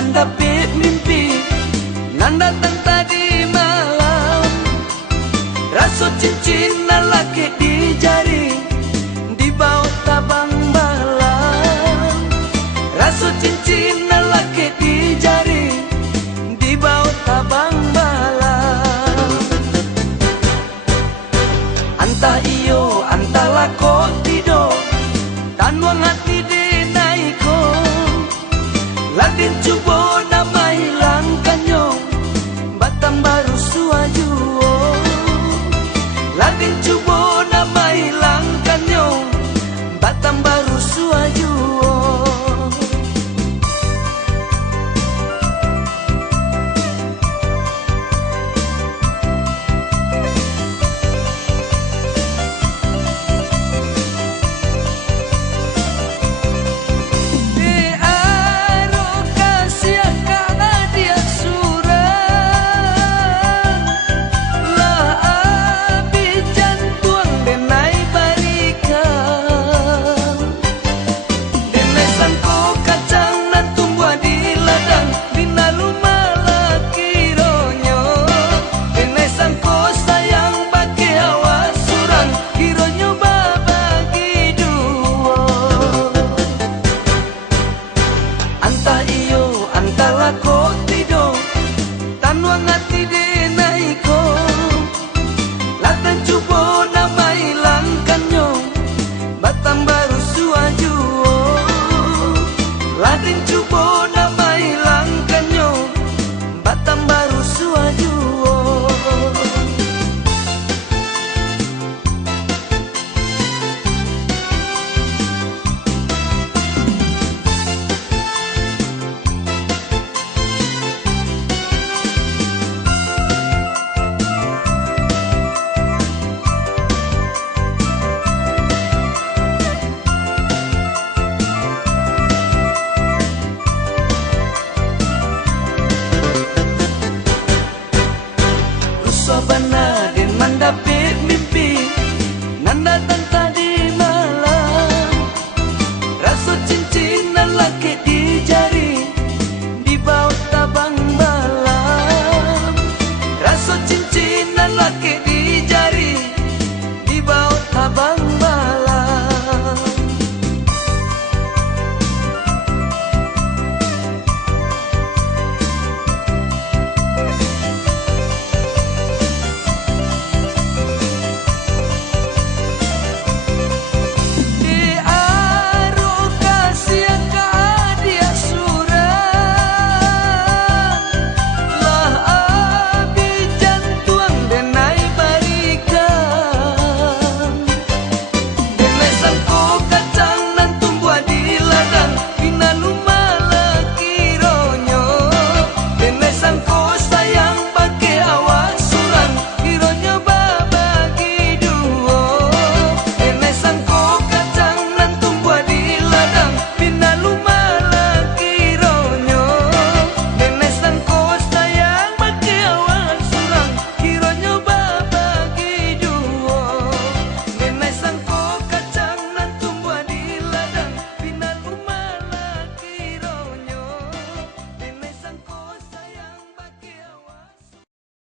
mendapat mimpi nan datang tadi malam. Rasa cincin lelaki di jari di bawah tabang malam. Rasa cincin lelaki di jari di bawah tabang malam. Antah iyo antah lako tido tan wang hati di naiko. Ladin cubo nama hilang kanyo batang baru suajuo. Ladin cubo nama hilang kanyo batang baru suajuo. Antah iyo antah lako tido tan wang hati di naiko. Latan cubo nama hilang kanyo batang baru suajuo. Ladin cubo nama hilang kanyo batang baru suajuo. Suasana dan mendapat mimpi nan datang tadi